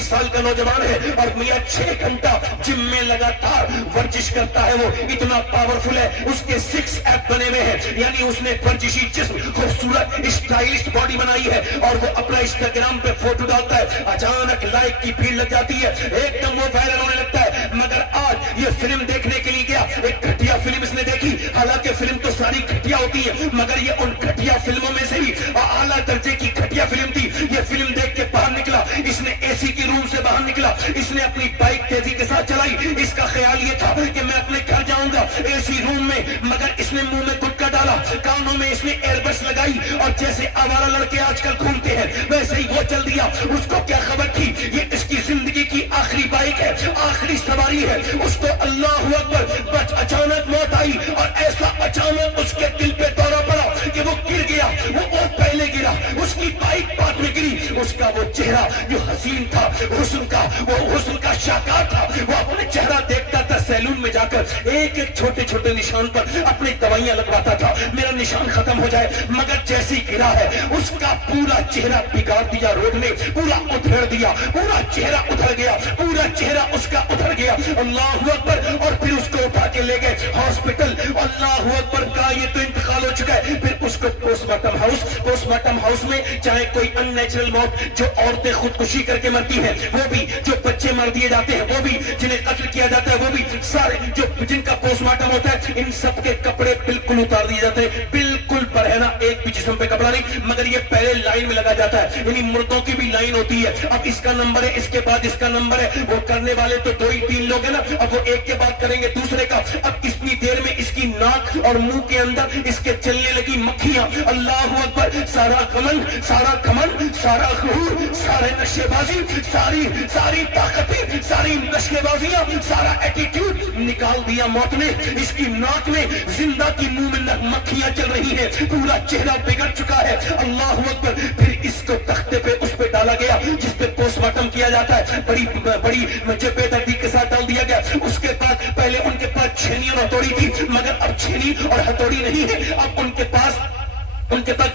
20 साल का नौजवान है और मियां 6 घंटा जिम में लगातार वर्जिश करता है, वो इतना पावरफुल है, उसके 6 ऐप बने हुए हैं, यानी उसने वर्जिशी जिस्म, खूबसूरत स्टाइलिश बॉडी बनाई है और वो अपना इंस्टाग्राम पे फोटो डालता है। अचानक लाइक की भीड़ लग जाती है, एकदम वो वायरल होने लगता है। मगर आज ये फिल्म देखने के लिए गया, एक घटिया फिल्म इसने देखी, हालांकि फिल्म तो सारी घटिया होती है, मगर ये उन घटिया फिल्मों में से भी आला दर्जे की घटिया फिल्म थी। ये फिल्म देख के बाहर निकला, इसने एसी की रूम से बाहर निकला, इसने अपनी बाइक तेजी के साथ चलाई। इसका ख्याल ये था कि मैं अपने घर जाऊंगा एसी रूम में, मगर इसने मुंह में गुटखा डाला, कानों में इसने एयरबड्स लगाई और जैसे आवारा लड़के आजकल घूमते हैं वैसे ही वो चल दिया। उसको क्या खबर थी ये इसकी जिंदगी की आखिरी बाइक है, आखिरी सवारी है। उसको अल्लाह अकबर, बस अचानक मौत आई और ऐसा अचानक उसके दिल पे दौरा पड़ा कि वो गिर गया। वो और पहले गिरा, उसकी बाइक बाद में गिरी। उसका वो चेहरा जो हसीन था, हुस्न का, वो हुस्न का शाकार था, वो अपने चेहरा देखता था सैलून में जाकर, एक एक छोटे छोटे निशान पर अपनी दवाइयां लगवाता था, मेरा निशान खत्म हो जाए। मगर जैसे ही गिरा है उसका पूरा चेहरा बिगाड़ दिया, रोड में पूरा उधेड़ दिया, पूरा चेहरा उधड़ गया, पूरा चेहरा उसका उधड़ गया। अल्लाह अकबर। और फिर उसको उठा के ले गए हॉस्पिटल। अल्लाह अकबर का ये तो इंतकाल हो चुका है। फिर उसको पोस्टमार्टम हाउस में, चाहे कोई अननेचुरल मौत, जो औरतें खुदकुशी करके मरती हैं वो भी, जो बच्चे मार दिए जाते हैं वो भी, जिन्हें कत्ल किया जाता है वो भी, सारे जो जिनका पोस्टमार्टम होता है इन सब के कपड़े बिल्कुल उतार दिए जाते हैं, बिल्कुल परहेना, एक भी जिस्म पे कपड़ा नहीं। मगर ये पहले लाइन में लगा जाता है, यानी मुर्दों की भी लाइन होती है। अब इसका नंबर है, इसके बाद इसका नंबर है, वो करने वाले तो 2 ही 3 लोग हैं ना, अब वो एक के बाद करेंगे दूसरे का। अब इतनी देर में इसकी नाक और मुंह के अंदर इसके चलने लगी मक्खियां। अल्लाह अकबर। सारा घमंड, सारा घमंड, सारा गुरूर, सारे नशेबाजी, सारी ताकतें, सारी नशेबाजियां, सारा एटीट्यूड निकाल दिया मौत ने। इसकी नाक में जिंदा की मुंह में मक्खियां चल रही हैं, पूरा चेहरा बिगड़ चुका है। अल्लाह अकबर। फिर इसको तख्ते पे उस पे डाला गया जिस पे पोस्टमार्टम किया जाता है, बड़ी मुझे बेदर्दी के साथ डाल दिया गया। उसके बाद पहले उनके पास छेनी और हथौड़ी थी, मगर अब छेनी और हथौड़ी नहीं है, अब उनके पास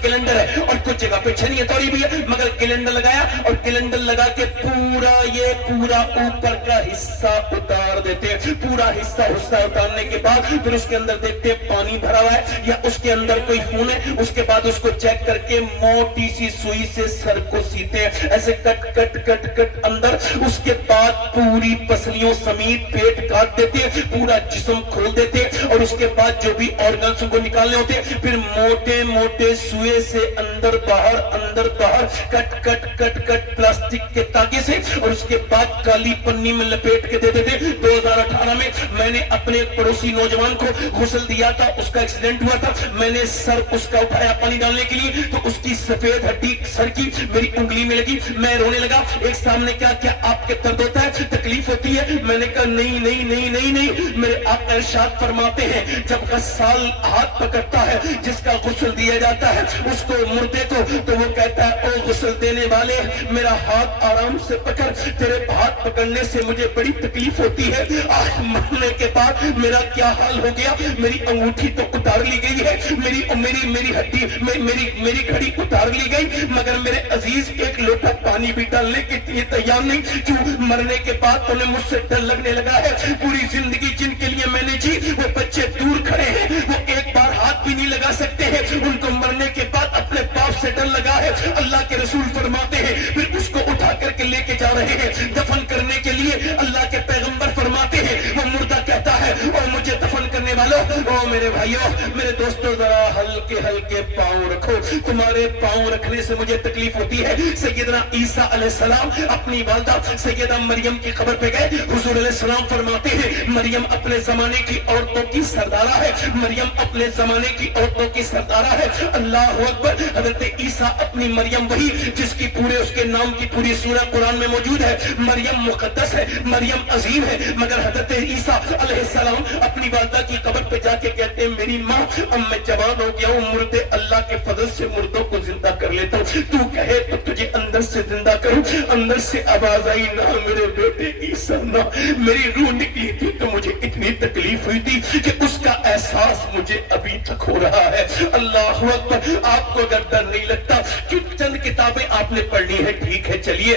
कैलेंडर है और कुछ जगह पे छेनी हथौड़ी भी है, मगर कैलेंडर लगाया और कैलेंडर लगा के पूरा ऊपर का हिस्सा उतार देते हैं। पूरा हिस्सा उतारने के बाद फिर उसके अंदर देखते हैं पानी भरा हुआ है या उसके अंदर कोई खून है। उसके बाद उसको चेक करके मोटी सी सुई से सर को सीते हैं, ऐसे कट अंदर। उसके बाद पूरी पसलियों समेत पेट काट देते हैं, पूरा जिस्म खोल देते हैं और उसके बाद जो भी ऑर्गन्स उनको निकालने होते हैं फिर मोटे सुए से अंदर बाहर कट प्लास्टिक के तागे से, और उसके बाद काली पन्नी में लपेट के दे देते। 2018 में मैंने अपने पड़ोसी नौजवान को गुस्ल दिया था, उसका एक्सीडेंट हुआ था, मैंने सर उसका उठाया पानी डालने के लिए तो उसकी सफेद हड्डी सर की मेरी उंगली में लगी, मैं रोने लगा। एक सामने क्या आपके दर्द होता है, तकलीफ होती है? मैंने कहा नहीं। मेरे आप इरशाद फरमाते हैं जब गस्साल हाथ पकड़ता है जिसका गुस्ल दिया जाता है उसको, मुर्दे को, तो वो कहता है ओ गुस्ल देने वाले मेरा हाथ आराम से पकड़, तेरे हाथ पकड़ने से मुझे बड़ी तकलीफ होती है। आज मरने के बाद मेरा क्या हाल हो गया, मेरी अंगूठी तो उतार ली गई है, मेरी हड्डी मेरी घड़ी उतार ली गई, मगर मेरे अजीज एक लोटा पानी भी डालने के लिए तैयार नहीं। क्यों? मरने के बाद उन्हें मुझसे डर लगने लगा है। पूरी जिंदगी जिनके लिए मैंने जी वो बच्चे दूर खड़े हैं, वो एक बार हाथ भी नहीं लगा सकते हैं, उनको मरने के बाद अपने बाप से डर लगा है। अल्लाह के रसूल फरमाते हैं फिर उसको उठा करके लेके जा रहे हैं दफन करने के लिए। अल्लाह के पैगंबर फरमाते हैं वो मुर्दा कहता है और मुझे दफन करने वालों, ओ मेरे भाइयों मेरे दोस्तों, जरा हल्के हल्के पांव रखो, तुम्हारे पांव रखने से मुझे तकलीफ होती है। सैयदना ईसा अलैहिस्सलाम अपनी वालिदा सैयदा मरियम की कब्र पे गए, हुजूर अलैहिस्सलाम फरमाते हैं मरियम अपने जमाने की औरतों की सरदारा है, मरियम अपने जमाने की औरतों की सरदारा है। अल्लाह अकबर। हजरत ईसा अपनी मरियम वही जिसकी पूरे उसके नाम की पूरी सूरह कुरान में मौजूद है। मरियम मुकद्दस है, मरियम अजीम है, मगर हजरत ईसा अलैहिस्सलाम अपनी वालिदा की कब्र पे जाके कहते हैं मेरी माँ अब मैं जवान हो गया हूँ, मुर्दे अल्लाह के फजल से मुर्दों को जिंदा कर लेता हूँ, तू कहे तो तुझे अंदर से जिंदा करूं। अंदर से आवाज आई ना मेरे बेटे ईसा ना, मेरी रूह निकली थी तो मुझे इतनी तकलीफ हुई थी कि उसका एहसास मुझे अभी तक हो रहा है। अल्लाह अकबर। आपको अगर डर नहीं लगता कि चंद किताबें आपने पढ़नी है ठीक है, चलिए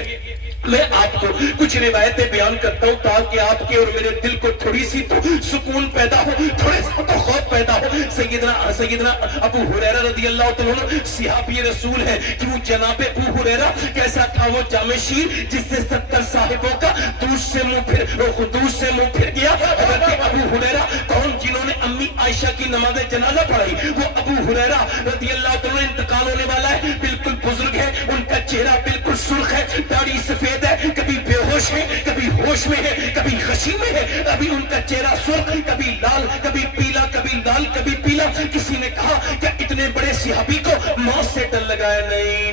मैं आपको कुछ रिवायतें बयान करता हूं ताकि आपके और मेरे दिल को थोड़ी सी तो सुकून पैदा हो, थोड़ा सा तो खौफ पैदा हो। सैयदना अबू हुरैरा रदियल्लाहु तआला अन्हु सहाबी रसूल है कि वो जनाबे अबू हुरैरा कैसा था, वो जामेशीर जिससे 70 साहिबों का दूध से मुंह फिर गया। हजरत अबू हुरैरा कौन? जिन्होंने अम्मी आयशा की नमाज जनाजा पढ़ाई, वो अबू हुरैरा रदियल्लाहु तआला इंतकाल होने वाला है, बिल्कुल बुजुर्ग है, उनका चेहरा बिल्कुल सुर्ख है, दाढ़ी सफेद है, कभी बेहोश है, कभी होश में है, कभी खशी में है, कभी उनका चेहरा सुर्ख, कभी लाल, कभी पीला, कभी लाल, कभी पीला। किसी ने कहा क्या इतने बड़े सहाबी को मौत से डर लगा है?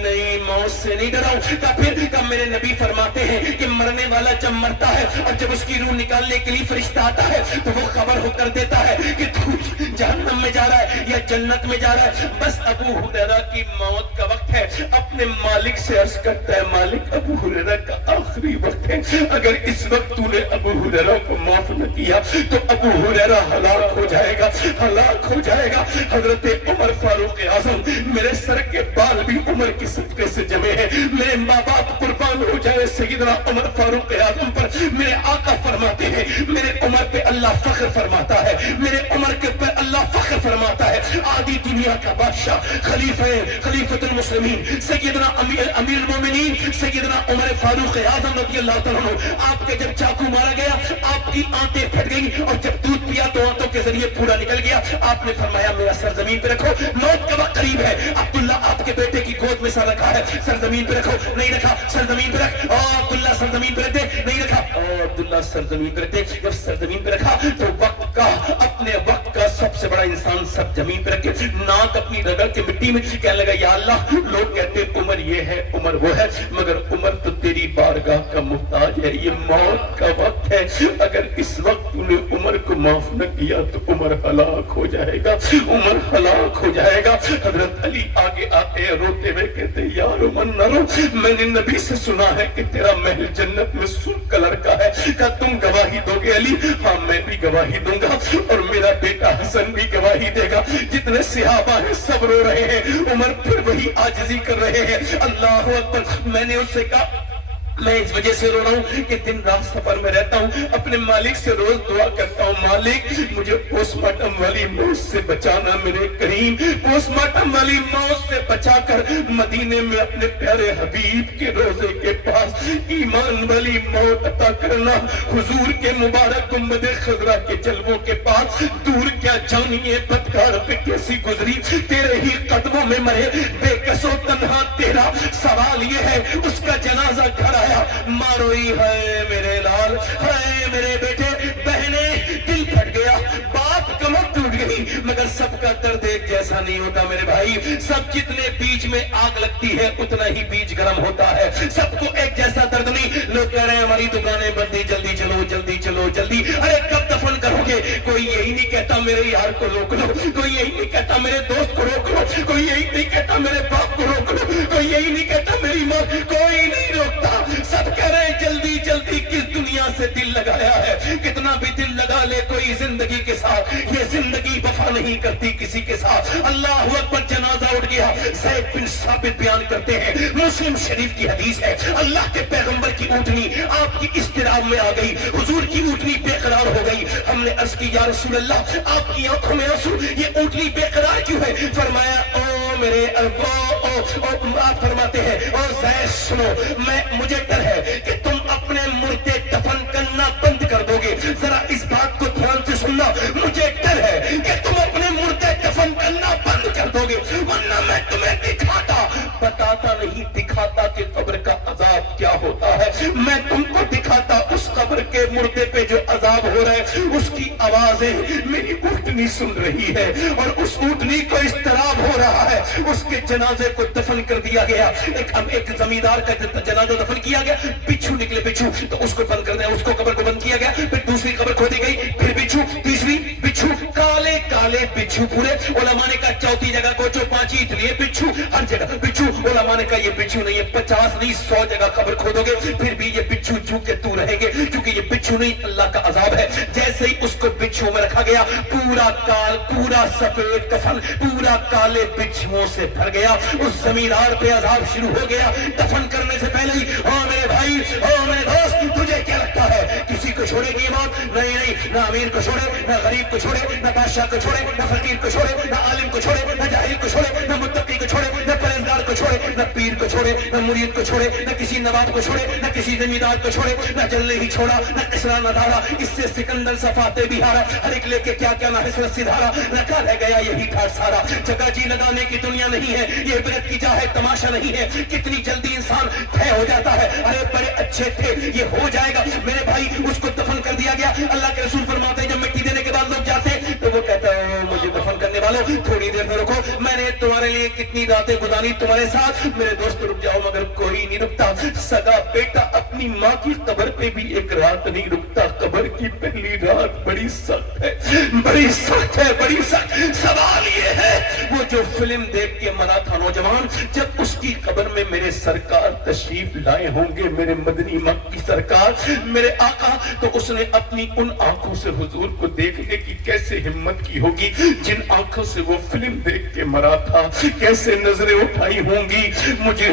नहीं, मौत से नहीं डराऊं। फिर कब मेरे नबी फरमाते हैं कि मरने वाला जब मरता है और जब उसकी रूह निकालने के लिए फरिश्ता आता है तो वो खबर हो कर देता है कि तू जहन्नम में जा रहा है या जन्नत में जा रहा है। बस अबू हुरैरा की मौत का वक्त है, अपने मालिक से अर्ज करता है, मालिक अबू हुरैरा का आखिरी वक्त है, अगर इस वक्त तूने अबू हुरैरा को माफ न किया तो अबू हुरैरा हलाक हो जाएगा। हजरत उमर फारूक आजम, मेरे सर के बाल भी उमर की सदके से जमे हैं, मेरे माँ बाप कुर्बान हो जाए सैयदना उमर फारूक आजम पर। मेरे आका फरमाते हैं मेरे उमर पे अल्लाह फख्र फरमाता है, मेरे उमर के पर अल्लाह फख्र फरमाता है। आदि दुनिया का बादशाह खलीफतुल मुस्लिमीन सैयदना अमीरुल मोमिनीन सैयदना उमर फारूक आजम रज़ियल्लाहु तआला अन्हु, आपके जब चाकू मारा गया आपकी आंतें फट गई और जब दूध पिया तो आंतों के जरिए पूरा निकल गया। आपने फरमाया मेरा सर जमीन पे रखो, मौत का वक्त करीब है। अब्दुल्ला आपके बेटे की गोद में सर रखा है, सर जमीन पे रखो, नहीं रखा, सर जमीन पे रख। अब्दुल्ला सर जमीन पे रख दे, नहीं रखा, अब्दुल्ला सर जमीन पे रख दे। जब सर जमीन पे रखा तो अपने वक्त का सबसे बड़ा इंसान सब जमीन पे रखे, नाक अपनी रगड़ के मिट्टी में, कहने लगा या अल्लाह, लोग कहते उमर ये है उमर वो है, मगर उमर तो तेरी बारगाह का मुहताज है, ये मौत का वक्त है, अगर इस वक्त तूने उमर को माफ न किया तो उमर हलाक हो जाएगा, उमर हलाक हो जाएगा। हजरत अली आगे आते रोते हुए कहते यार उमर न रो, मैंने नबी से सुना है कि तेरा महल जन्नत में सुर्ख कलर का है, क्या तुम गवाही दोगे अली? हाँ मैं भी गवाही दूंगा और मेरा बेटा हसन भी गवाही देगा। जितने सहाबा हैं सब रो रहे हैं, उमर फिर वही आजिज़ी कर रहे हैं, अल्लाहु अकबर। मैंने उससे कहा मैं इस वजह से रो रहा हूँ कि दिन रात सफर में रहता हूँ, अपने मालिक से रोज दुआ करता हूँ, मालिक मुझे पोस्टमार्टम वाली मौत से बचाना, मेरे करीम पोस्टमार्टम वाली मौत से बचाकर मदीने में अपने प्यारे हबीब के रोजे के पास ईमान वाली मौत अता करना, हुजूर के मुबारक गुंबद खजरा के जलवों के पास। दूर क्या जानिए बदकार पे कैसी गुजरी, तेरे ही कदमों में मरे बेकसो तन्हा तेरा, सवाल ये है उसका जनाजा खड़ा मारो ही है मेरे लाल, है मेरे बेटे बहने, दिल फट गया, बाप कमर टूट गई, मगर सबका दर्द एक जैसा नहीं होता मेरे भाई। सब जितने बीज में आग लगती है उतना ही बीज गर्म होता है, सबको एक जैसा दर्द नहीं। लोग कह रहे हैं हमारी दुकानें बंदी, जल्दी चलो जल्दी चलो जल्दी, अरे कब दफन करोगे? कोई यही नहीं कहता मेरे यार को रोक लो, कोई यही नहीं कहता मेरे दोस्त को रोक लो, कोई यही नहीं कहता मेरे बाप को रोक लो, कोई यही नहीं कहता मेरी माँ, कोई नहीं रोकता। सब कह रहे हैं जल्दी जल्दी, किस दुनिया से दिल लगाया है, कितना भी दिल लगा ले कोई जिंदगी के साथ, ये जिंदगी वफा नहीं करती किसी के साथ। अल्लाह अकबर, जनाजा उठ गया। ज़ैद बिन साबित बयान करते हैं, मुस्लिम शरीफ की हदीस है, अल्लाह के पैगंबर की ऊँटनी आपकी इस्तिराब में आ गई, हुजूर की ऊँटनी बेकरार हो गई। हमने अर्ज की या रसूल अल्लाह आपकी आंखों में आंसू, ये ऊँटनी बेकरार क्यों है? फरमाया ओ मेरे आप फरमाते हैं ओ ज़ैद सुनो, मुझे डर है कि तुम अपने मुर्दे दफन करना बंद कर दोगे। जरा इस बात को ध्यान से सुनना, मुझे डर है कि तुम अपने मुर्दे दफन करना बंद कर दोगे, वरना मैं तुम्हें बताता नहीं दिखाता कि कब्र का अजाब क्या होता है। मैं तुमको दिखाता उस कब्र के मुर्दे पे जो अजाब हो रहा है, उसकी आवाजें मेरी ऊँटनी सुन रही है और उस ऊँटनी को इस्तराब हो रहा है। उसके जनाजे को दफन कर दिया गया, एक जमींदार का जनाजा दफन किया गया, बिच्छू निकले, बिच्छू तो उसको बंद कर दिया, उसको कब्र को बंद किया गया, फिर दूसरी कब्र खोदी गई, फिर बिच्छू, तीसरी बिच्छू, काले काले बिच्छू पूरे। उलमा ने कहा चौथी जगह को जो पांची, इसलिए बिच्छू हर जगह बिच्छू। उलमा ने कहा ये बिच्छू नहीं है, 50 नहीं 100 जगह कब्र खोदोगे फिर भी ये बिच्छू झुके तू रहेंगे, क्योंकि ये बिच्छू नहीं अल्लाह का अजाब है। जैसे ही उसको बिच्छू में रखा रखा गया, पूरा सफेद कफन पूरा काले बिच्छुओं से भर गया। उस जमींदार पे अजाब शुरू हो गया। दफन करने से पहले ही, ओ मेरे भाई, ओ मेरे दोस्त, तुझे क्या लगता है किसी को छोड़ेगी ये मौत? नहीं, ना अमीर को छोड़े, ना गरीब को छोड़े, ना बादशाह को छोड़े, ना फकीर को छोड़े, ना आलिम को छोड़े, ना जाहिल को छोड़े, ना मुत्तकी को छोड़े, ना परहेजगार को छोड़े, ना पीर को छोड़े, ना मुरीद को छोड़े, ना किसी नवाब को छोड़े, ना किसी जमींदार को छोड़े, ना जल्ले ही छोड़ा, ना इसरा न धारा, इससे सिकंदर सफाते बिहारा, हर एक लेके क्या क्या ना हिस्सा सिधारा, रखा रह गया यही ठाट सारा। जगह जी लगाने की दुनिया नहीं है, ये इबरत की चाहे तमाशा नहीं है। कितनी जल्दी इंसान तय हो जाता है, अरे बड़े अच्छे थे, ये हो जाएगा। मेरे भाई, उसको दफन कर दिया गया। अल्लाह के रसूल फरमाते हैं, जब मिट्टी देने के बाद लोग जाते हैं तो वो कहता है, मुझे दफन करने वालों थोड़ी देर में रुको, मैंने तुम्हारे लिए कितनी रातें गुजारी तुम्हारे साथ। मेरे दोस्त रुक जाओ, मगर कोई नहीं रुकता। सगा बेटा अपनी माँ की कब्र पे भी एक रात नहीं रुकता। कब्र की पहली रात बड़ी सख्त है, बड़ी सख्त है, बड़ी सख्त। सवाल ये है, वो जो फिल्म देख के मरा था नौजवान, जब उसकी कब्र में मेरे सरकार तशरीफ लाए होंगे, मेरे मदनी मक्की सरकार, मेरे आका, तो उसने अपनी उन आंखों से हुजूर को देखने की कैसे हिम्मत की होगी जिन आंखों से वो फिल्म देख के मरा था। कैसे नजरें उठाई होंगी। मुझे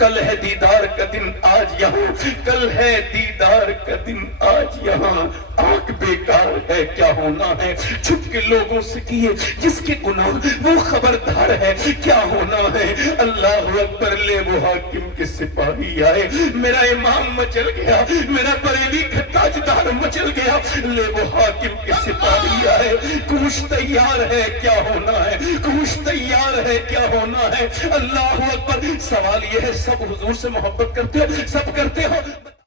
कल है दीदार का दिन आज यहाँ, कल है दीदार का दिन आज यहाँ। आंख बेकार है, क्या होना है छुप के लोगों से किए जिसके गुनाह वो खबरदार है, क्या होना है। अल्लाह अकबर, ले वो हाकिम के सिपाही आए, मेरा इमाम मचल गया, मेरा बरेली का ताजदार मचल गया। ले वो हाकिम के सिपाही आए, कुछ तैयार है, क्या होना है, कुछ तैयार है, क्या होना है। अल्लाह अकबर। सवाल यह है, सब हुजूर से मोहब्बत करते हो, सब करते हो।